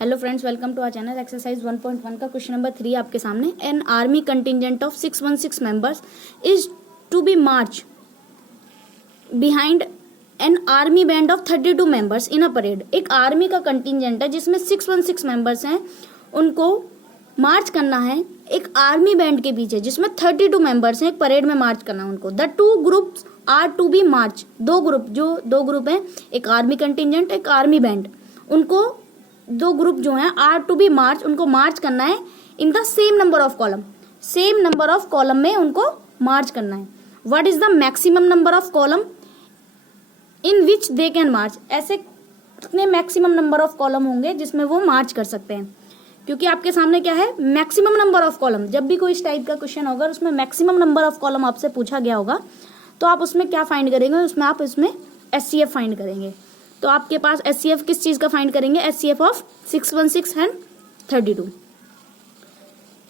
Hello friends, welcome to our channel. Exercise 1.1 का question number 3 आपके सामने। An army contingent of 616 members is to be march behind an army band of 32 members in a parade. एक army का contingent है जिसमें 616 members हैं, उनको march करना है एक आर्मी बैंड के पीछे जिसमें 32 मेंबर्स हैं, एक परेड में मार्च करना है उनको। The two groups are to be march. दो ग्रुप हैं, एक आर्मी कंटिजेंट एक आर्मी बैंड, उनको दो ग्रुप जो हैं आर टू बी मार्च, उनको मार्च करना है in the same number of column. Same number of column में उनको मार्च करना है। What is the maximum number of column in which they can march. ऐसे कितने मैक्सिमम नंबर ऑफ कॉलम होंगे जिसमें वो मार्च कर सकते हैं, क्योंकि आपके सामने क्या है, मैक्सिमम नंबर ऑफ कॉलम। जब भी कोई इस टाइप का क्वेश्चन होगा उसमें मैक्सिमम नंबर ऑफ कॉलम आपसे पूछा गया होगा तो आप उसमें क्या फाइंड करेंगे, उसमें आप इसमें एचसीएफ फाइंड करेंगे। तो आपके पास एचसीएफ किस चीज का फाइंड करेंगे, एचसीएफ ऑफ 616 एंड 32।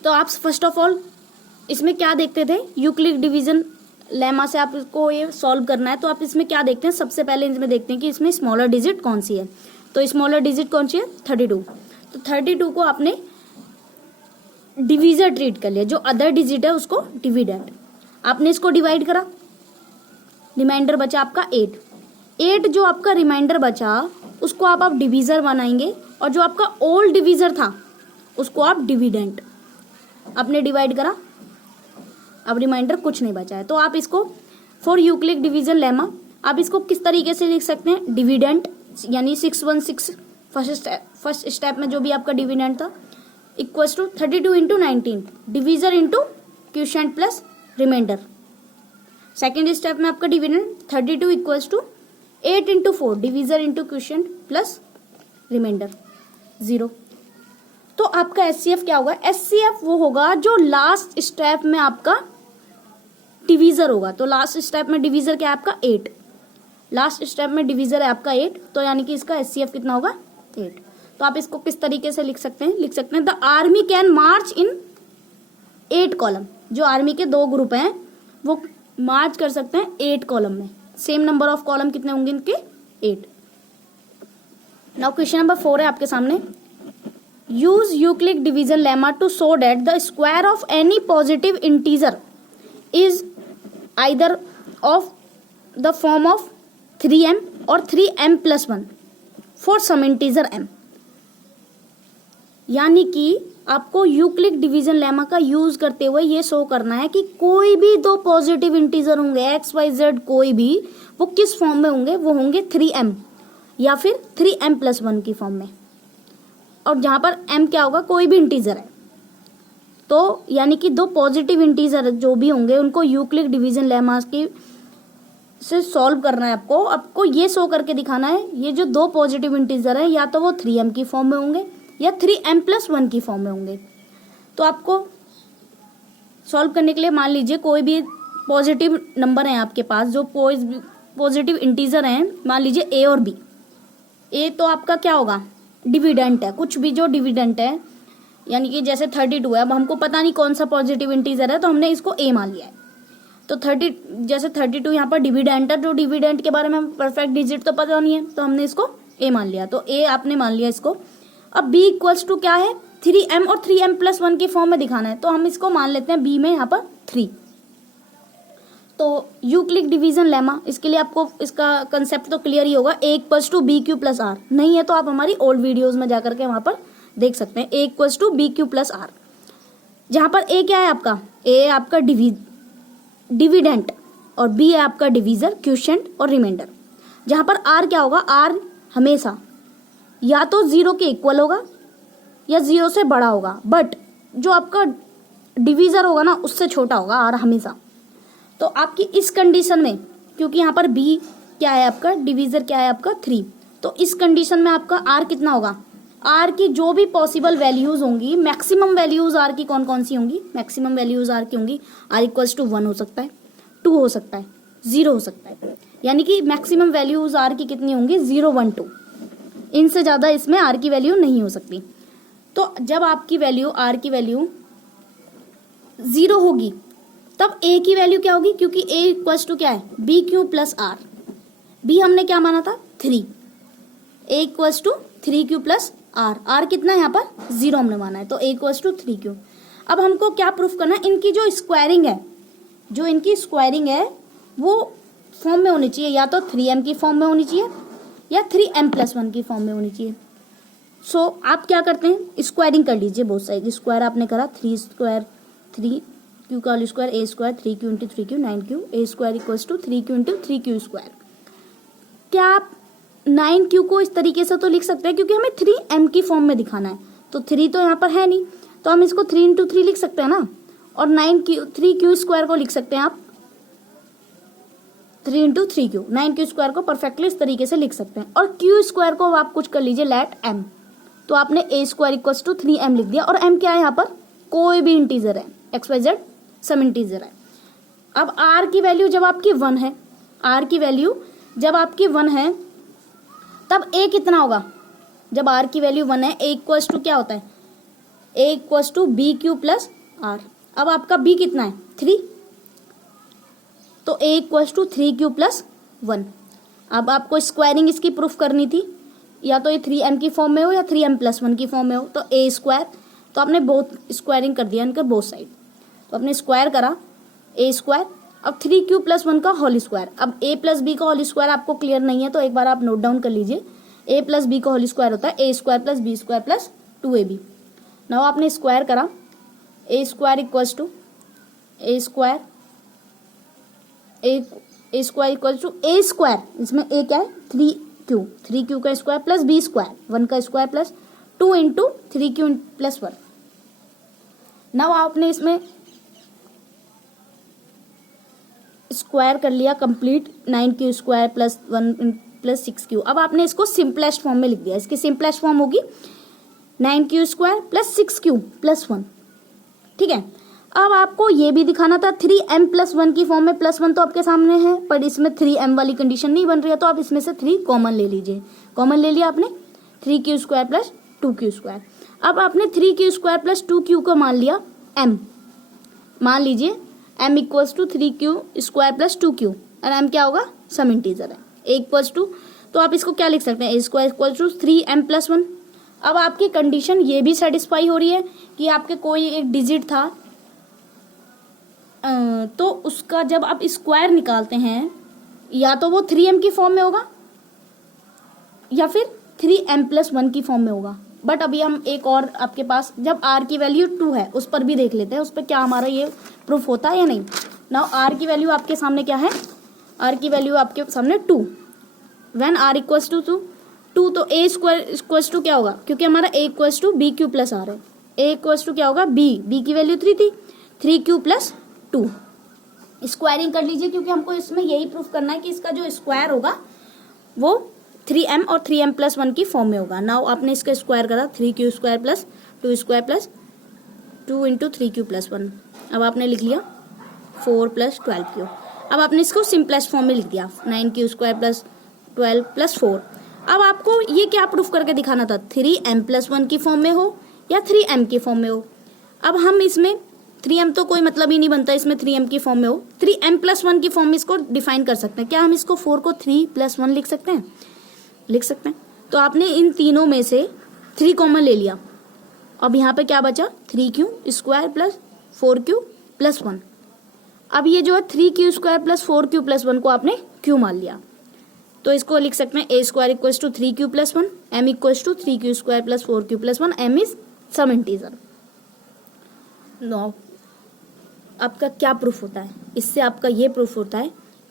तो आप फर्स्ट ऑफ ऑल इसमें क्या देखते थे, यूक्लिड डिवीजन लेमा से आपको ये सॉल्व करना है। तो आप इसमें क्या देखते हैं, सबसे पहले इसमें देखते हैं कि इसमें स्मॉलर डिजिट कौन सी है। तो स्मॉलर डिजिट कौन सी है, 32। तो 32 को आपने डिवीजर ट्रीट कर लिया, जो अदर डिजिट है उसको डिविडेंड। आपने इसको डिवाइड करा, रिमाइंडर बचा आपका 8 जो आपका रिमाइंडर बचा उसको आप डिवीजर बनाएंगे, और जो आपका ओल्ड डिवीजर था उसको आप डिविडेंड। आपने डिवाइड करा, अब रिमाइंडर कुछ नहीं बचा है। तो आप इसको फॉर यूक्लिड डिवीजन लेमा आप इसको किस तरीके से लिख सकते हैं, डिविडेंड यानी 616 फर्स्ट स्टेप में जो भी आपका डिविडेंड था equals to 32 into 19 divisor into quotient plus remainder. Second step में आपका dividend 32 equals to 8 into 4 divisor into quotient plus remainder 0। तो आपका एचसीएफ क्या होगा, एचसीएफ वो होगा जो लास्ट स्टेप में आपका डिवीजर होगा। तो लास्ट स्टेप में डिवीजर क्या है आपका 8, लास्ट स्टेप में डिवीजर है आपका 8, तो यानी कि इसका एचसीएफ कितना होगा 8। तो आप इसको किस तरीके से लिख सकते हैं, लिख सकते हैं the army can March in 8 column. जो आर्मी के दो ग्रुप हैं वो मार्च कर सकते हैं 8 कॉलम में। सेम नंबर ऑफ कॉलम कितने होंगे इनके, 8। नाउ क्वेश्चन नंबर 4 है आपके सामने। Use Euclid division lemma to show that the square of any positive integer is either of the form of 3m और 3m+1 for some integer m। यानी कि आपको यूक्लिड डिवीजन लेमा का use करते हुए ये शो करना है कि कोई भी दो पॉजिटिव इंटीजर होंगे x y z, कोई भी, वो किस फॉर्म में होंगे, वो होंगे 3m या फिर 3m+1 की फॉर्म में। और जहां पर m क्या होगा, कोई भी इंटीजर है। तो यानी कि दो पॉजिटिव इंटीजर जो भी होंगे उनको यूक्लिड डिवीजन लेमा की से सॉल्व करना है। आपको ये शो करके दिखाना है, ये जो दो पॉजिटिव इंटीजर है या तो वो 3m की फॉर्म में होंगे या 3m+1 की फॉर्म में होंगे। तो आपको सॉल्व करने के लिए मान लीजिए कोई भी पॉजिटिव नंबर है आपके पास, जो पॉजिटिव इंटीजर हैं, मान लीजिए a और b। a तो आपका क्या होगा, डिविडेंट है, कुछ भी जो डिविडेंट है, यानी कि जैसे 32 है, अब हमको पता नहीं कौन सा पॉजिटिव इंटीजर है तो हमने इसको a मान लिया है। तो 32 यहाँ पर डिविडेंट है, जो डिविडेंट के बारे में परफेक्ट डिजिट तो पता नहीं है तो हमने इसको a मान लिया। तो a आपने मान लिया इसको। अब b इक्वल्स टू क्या है, 3m और 3m+1 की फॉर्म में दिखाना है, तो हम इसको मान लेते हैं b में यहाँ पर 3। तो यूक्लिड डिवीजन लेमा, इसके लिए आपको इसका कंसेप्ट तो क्लियर ही होगा, a इक्वल्स टू BQ+R। नहीं है तो आप हमारी ओल्ड वीडियोज में जाकर के वहां पर देख सकते हैं। a इक्वल्स टू BQ+R, जहां पर a क्या है आपका, a है आपका डिविडेंट और b है आपका डिवीजर, क्वोशिएंट और रिमाइंडर। जहां पर r क्या होगा, r हमेशा या तो 0 के इक्वल होगा या 0 से बड़ा होगा, बट जो आपका डिवीजर होगा ना उससे छोटा होगा r हमेशा। तो आपकी इस कंडीशन में, क्योंकि यहाँ पर b क्या है आपका, डिवीजर क्या है आपका 3, तो इस कंडीशन में आपका r कितना होगा, r की जो भी पॉसिबल वैल्यूज होंगी, मैक्सिमम वैल्यूज r की कौन कौन सी होंगी, मैक्सिमम वैल्यूज r की होंगी, r इक्वल्स टू 1 हो सकता है, 2 हो सकता है, 0 हो सकता है। यानी कि मैक्सिमम वैल्यूज r की कितनी होंगी, 0 1 2, इनसे ज्यादा इसमें r की वैल्यू नहीं हो सकती। तो जब आपकी वैल्यू r की वैल्यू 0 होगी तब a की वैल्यू क्या होगी, क्योंकि a इक्वल्स टू क्या है, BQ+R। b हमने क्या माना था 3, a equals to 3Q+ are कितना है यहाँ पर 0 हमने माना है, तो a इक्वल्स टू 3q। अब हमको क्या प्रूफ करना है, इनकी जो स्क्वायरिंग है, जो इनकी स्क्वायरिंग है वो फॉर्म में होनी चाहिए, या तो 3m की फॉर्म में होनी चाहिए या 3m+1 की फॉर्म में होनी चाहिए। सो आप क्या करते हैं, स्क्वायरिंग कर लीजिए बोथ साइड। स्क्वायर आपने करा 3 स्क्वायर 3q का whole square a square 3q into 3q 9q a square equals to 3q into 3q square. क्या आप 9q को इस तरीके से तो लिख सकते हैं, क्योंकि हमें 3m की फॉर्म में दिखाना है, तो 3 तो यहाँ पर है नहीं, तो हम इसको 3 इंटू 3 लिख सकते हैं ना। और 3q स्क्वायर को लिख सकते हैं आप 3 इंटू 3q, 9q स्क्वायर को परफेक्टली इस तरीके से लिख सकते हैं। और q स्क्वायर को आप कुछ कर लीजिए लेट m, तो आपने a square equals to 3m लिख दिया। और m क्या है यहाँ पर, कोई भी इंटीजर है, xyz सम इंटीजर है। अब r की वैल्यू जब आपकी 1 है, r की वैल्यू जब आपकी 1 है तब a कितना होगा, जब r की वैल्यू 1 है a इक्वल्स टू क्या होता है, a equals to B Q plus r। अब आपका b कितना है 3, तो a equals to 3q plus 1। अब आपको स्क्वायरिंग इसकी प्रूफ करनी थी, या तो ये 3m की फॉर्म में हो या 3m+1 की फॉर्म में हो, तो a स्क्वायर, तो आपने बोथ स्क्वायरिंग कर दिया इनका बोथ साइड, तो आपने स्क्वायर करा a स्क्वायर। अब 3q प्लस 1 का होल स्क्वायर, अब a प्लस बी का होल स्क्वायर आपको क्लियर नहीं है तो एक बार आप नोट डाउन कर लीजिए, a प्लस बी का होल स्क्वायर होता है a square plus b square plus 2ab। Now आपने स्क्वायर करा a square equals to a square a square equals to a square, इसमें a क्या है 3q का स्क्वायर प्लस b स्क्वायर 1 का square plus 2 into 3q plus 1। Now आपने इसमें square कर लिया complete 9q square plus 1 plus 6q। अब आपने इसको सिंपलेस्ट फॉर्म में लिख दिया, इसकी सिंपलेस्ट फॉर्म होगी 9q square plus 6q plus 1, ठीक है। अब आपको ये भी दिखाना था 3m+1 की फॉर्म में, प्लस 1 तो आपके सामने है पर इसमें 3m वाली कंडीशन नहीं बन रही है, तो आप इसमें से 3 कॉमन ले लीजिए। कॉमन ले लिया आपने 3q square plus 2q square. अब आपने 3q स्क्वायर प्लस 2q को मान लिया m, मान लीजिए m equals to 3q square plus 2q, और m क्या होगा सम इंटीजर है a इक्वल्स टू, तो आप इसको क्या लिख सकते हैं a square equals to 3m+1। अब आपकी कंडीशन ये भी सेटिस्फाई हो रही है कि आपके कोई एक डिजिट था, तो उसका जब आप स्क्वायर निकालते हैं या तो वो 3m की फॉर्म में होगा या फिर 3m+1 की फॉर्म में होगा। बट अभी हम एक और आपके पास जब r की वैल्यू 2 है उस पर भी देख लेते हैं, उस पर क्या हमारा ये प्रूफ होता है या नहीं। नाउ r की वैल्यू आपके सामने क्या है, r की वैल्यू आपके सामने 2, व्हेन r इक्वल्स टू 2 तो a स्क्वायर इक्वल्स टू क्या होगा, क्योंकि हमारा a equals to B Q plus r है, a इक्वल्स टू क्या होगा b की वैल्यू 3 थी 3q प्लस 2। स्क्वायरिंग कर लीजिए, क्योंकि हमको इसमें यही प्रूफ करना है कि इसका जो स्क्वायर होगा वो 3m और 3m+1 की फॉर्म में होगा। नाउ आपने इसका स्क्वायर करा 3q square plus 2 square plus 2 into 3q plus 1। अब आपने लिख लिया 4 प्लस 12q। अब आपने इसको सिंपलेस्ट फॉर्म में लिख दिया 9q स्क्वायर प्लस 12 प्लस 4। अब आपको ये क्या प्रूफ करके दिखाना था, 3m+1 की फॉर्म में हो या 3m की फॉर्म में हो। अब हम इसमें 3m तो कोई मतलब ही नहीं बनता, इसमें 3m की फॉर्म में हो, 3m+1 की फॉर्म में इसको डिफाइन कर सकते हैं। क्या हम इसको 4 को 3+1 लिख सकते हैं, लिख सकते हैं। तो आपने इन तीनों में से 3 कॉमन ले लिया, अब यहाँ पे क्या बचा 3q square plus 4q plus 1। अब ये जो है 3q square plus 4q plus 1 को आपने q मान लिया, तो इसको लिख सकते हैं a square equals to 3q plus 1, m equals to 3q square plus 4q plus 1, m is some integer. Now आपका क्या प्रूफ होता है, इससे आपका ये प्रूफ होता है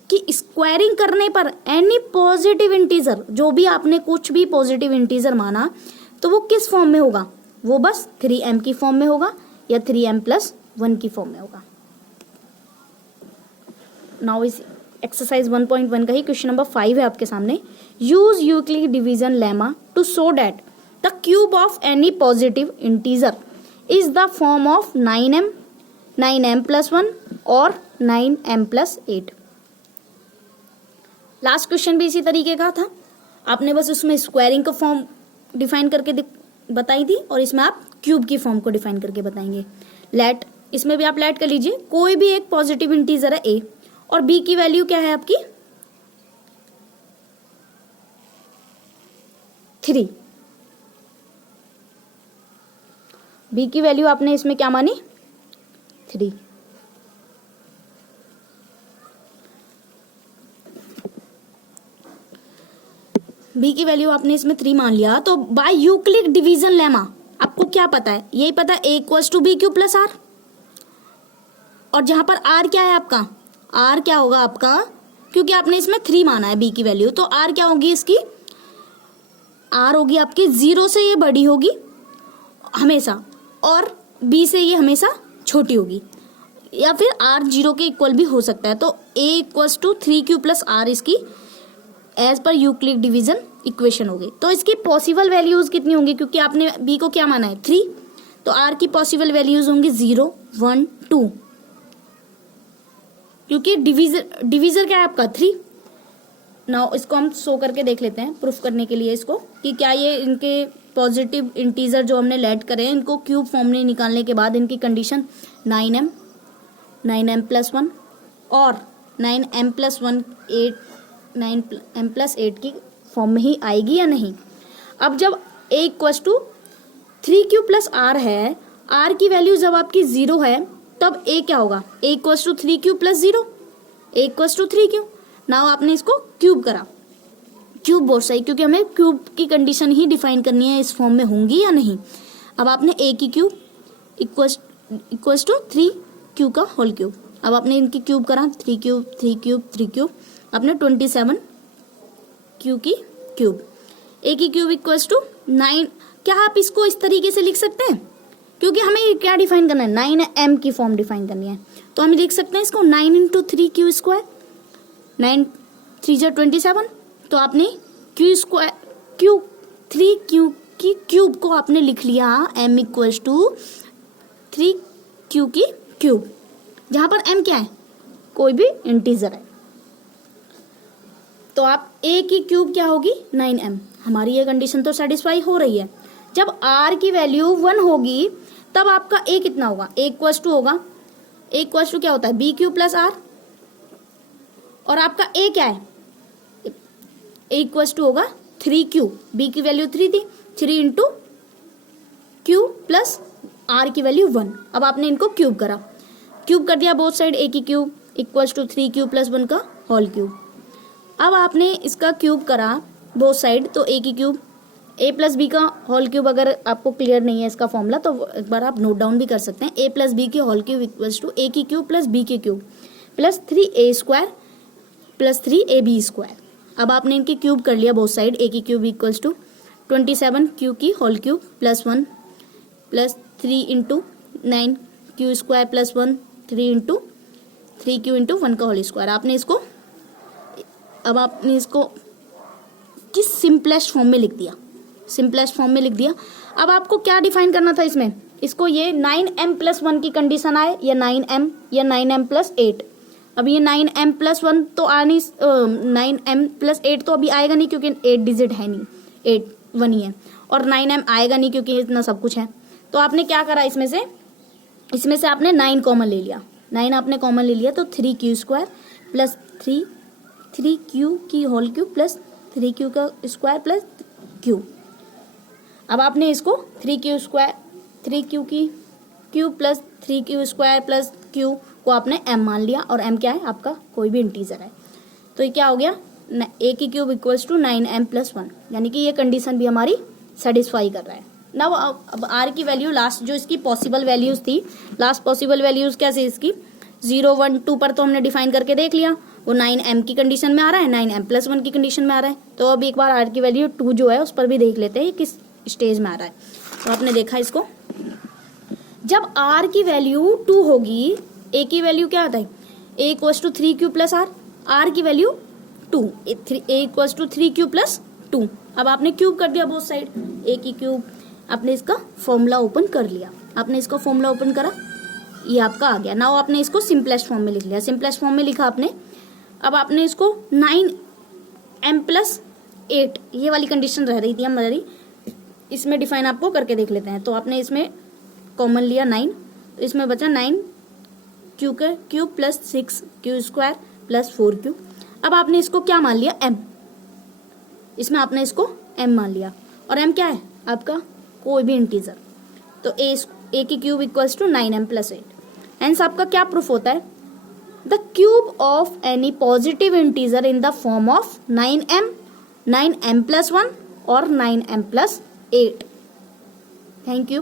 कि स्क्वायरिंग करने पर एनी पॉजिटिव इंटीजर, जो भी आपने कुछ भी पॉजिटिव इंटीजर माना तो वो किस फॉर्म में होगा, वो बस 3m की फॉर्म में होगा या 3m+1 की फॉर्म में होगा। नाउ इस एक्सरसाइज 1.1 का ही क्वेश्चन नंबर 5 है आपके सामने। Use Euclid division lemma to show that the cube of any positive integer is the form of 9m, 9m+1 और 9m+8। लास्ट क्वेश्चन भी इसी तरीके का था, आपने बस उसमें स्क्वायरिंग का फॉर्म डिफाइन करके बताई थी और इसमें आप क्यूब की फॉर्म को डिफाइन करके बताएंगे। लेट, इसमें भी आप लेट कर लीजिए, कोई भी एक पॉजिटिव इंटीजर है a और b की वैल्यू क्या है आपकी 3, बी की वैल्यू आपने इसमें क्या मानी 3। बी की वैल्यू आपने इसमें 3 मान लिया, तो बाय यूक्लिड डिवीजन लेमा आपको क्या पता है, यही पता है A equals to B Q plus R. और जहां पर आर क्या है आपका, आर क्या होगा आपका, क्योंकि आपने इसमें 3 माना है बी की वैल्यू, तो आर क्या होगी इसकी, आर होगी आपकी 0 से ये बड़ी होगी हमेशा, और बी से ये हमेशा छोटी होगी, या फिर आर 0 के इक्वल भी हो सकता है। तो A equals to 3q plus R इसकी एज पर यूक्लिड डिवीजन इक्वेशन होगी। तो इसकी पॉसिबल वैल्यूज कितनी होंगी, क्योंकि आपने बी को क्या माना है 3, तो आर की पॉसिबल वैल्यूज होंगी 0, 1, 2, क्योंकि डिवीजर क्या है आपका 3। नाउ इसको हम शो करके देख लेते हैं प्रूफ करने के लिए इसको, कि क्या ये इनके पॉजिटिव इंटीजर जो हमने लेट करे हैं इनको क्यूब फॉर्म में निकालने के बाद इनकी कंडीशन 9m+1 और 9m+1 8 9m+8 की फॉर्म में ही आएगी या नहीं। अब जब a equals to 3q plus r है, आर की वैल्यू जब आपकी 0 है तब a क्या होगा, a equals to 3q plus 0, a equals to 3q। Now आपने इसको क्यूब करा, क्यूब बहुत सही, क्योंकि हमें क्यूब की कंडीशन ही डिफाइन करनी है इस फॉर्म में होंगी या नहीं। अब आपने a की क्यूब इक्वल्स टू 3q का होल क्यूब, अब आपने इनकी क्यूब करा 3 क्यूब 3 क्यूब 3 क्यूब, आपने 27 q की क्यूब, a की क्यूब इक्वल्स टू 9। क्या आप इसको इस तरीके से लिख सकते हैं, क्योंकि हमें क्या डिफाइन करना है 9m की फॉर्म डिफाइन करनी है, तो हम लिख सकते हैं इसको 9 इंटू 3q स्क्वायर, 9 3 जा 27, तो आपने q स्क्वायर q 3q की क्यूब को आपने लिख लिया m इक्वल्स टू 3q की क्यूब, जहां पर m क्या है, कोई भी इंटीजर है। तो आप a की क्यूब क्या होगी 9m, हमारी ये कंडीशन तो सेटिस्फाई हो रही है। जब r की वैल्यू 1 होगी तब आपका a कितना होगा, a इक्वल्स टू होगा, a इक्वल्स टू क्या होता है बी क्यू प्लस आर, और आपका a क्या है, a इक्वल्स टू होगा 3q, b की वैल्यू 3 थी, 3 इंटू क्यू प्लस r की वैल्यू 1। अब आपने इनको क्यूब करा, क्यूब कर दिया बोथ साइड, a की cube equals to 3q plus 1 का होल क्यूब। अब आपने इसका क्यूब करा बोथ साइड, तो a की क्यूब a प्लस बी का होल क्यूब, अगर आपको क्लियर नहीं है इसका फॉर्मूला तो एक बार आप नोट डाउन भी कर सकते हैं, a प्लस बी की whole cube equals to a की क्यूब प्लस b की cube plus 3a square plus 3ab square. अब आपने इनकी क्यूब कर लिया बोथ साइड, a की क्यूब इक्वल्स टू 27 q की whole cube plus 1 plus 3 into 9 q square plus 1 3 into 3q into 1 का होल स्क्वायर। आपने इसको, अब आपने इसको किस सिंपलेस्ट फॉर्म में लिख दिया, सिंपलेस्ट फॉर्म में लिख दिया। अब आपको क्या डिफाइन करना था इसमें, इसको ये 9m+1 की कंडीशन आए या 9m या 9m+8। अब ये 9m+1 तो आ नहीं, 9m+8 तो अभी आएगा नहीं क्योंकि 8 डिजिट है नहीं, 8 1 ही है, और 9m आएगा नहीं क्योंकि इतना सब कुछ है। तो आपने क्या करा, इसमें से आपने 9 कॉमन ले लिया, 9 आपने कॉमन ले लिया, तो 3q स्क्वायर प्लस 3q की होल क्यूब प्लस 3q का स्क्वायर प्लस q। अब आपने इसको 3q स्क्वायर 3q की cube plus 3q square plus q को आपने m मान लिया, और m क्या है आपका कोई भी इंटीजर है। तो ये क्या हो गया, a की क्यूब इक्वल्स टू 9m+1, यानी कि ये कंडीशन भी हमारी सेटिस्फाई कर रहा है। ना अब r की वैल्यू लास्ट जो इसकी पॉसिबल वैल्यूज थी, लास्ट पॉसिबल वैल्यूज कैसे इसकी 0 1 2 पर तो हमने डिफाइन करके देख लिया, वो 9m की कंडीशन में आ रहा है, 9m+1 की कंडीशन में आ रहा है। तो अब एक बार r की वैल्यू 2 जो है उस पर भी देख लेते हैं किस स्टेज में आ रहा है। तो आपने देखा इसको, जब r की वैल्यू 2 होगी, a की वैल्यू क्या आता है, a equals to 3q plus r की value 2, a equals to 3q plus 2। अब आपने क्यूब कर दिया बोथ साइड, a की क्यूब, आपने इसका फॉर्मूला ओपन कर लिया, आपने इसका फॉर्मूला ओपन करा, ये आपका आ गया। नाउ आपने इसको सिंपलेस्ट फॉर्म में लिख लिया, सिंपलेस्ट फॉर्म में लिखा आपने। अब आपने इसको 9m+8 ये वाली कंडीशन रह रही थी हमारी, इसमें डिफाइन आपको करके देख लेते हैं। तो आपने इसमें कॉमन लिया 9, तो इसमें बचा 9q का cube plus 6q square plus 4q। अब आपने इसको क्या मान लिया m, इसमें आपने इसको m मान लिया, और m क्या है आपका कोई भी इंटीजर। तो a ए की cube equals to 9m plus 8। And आपका क्या प्रूफ होता है? The cube of any positive integer in the form of 9m, 9m plus 1 और 9m प्लस 8। Thank you.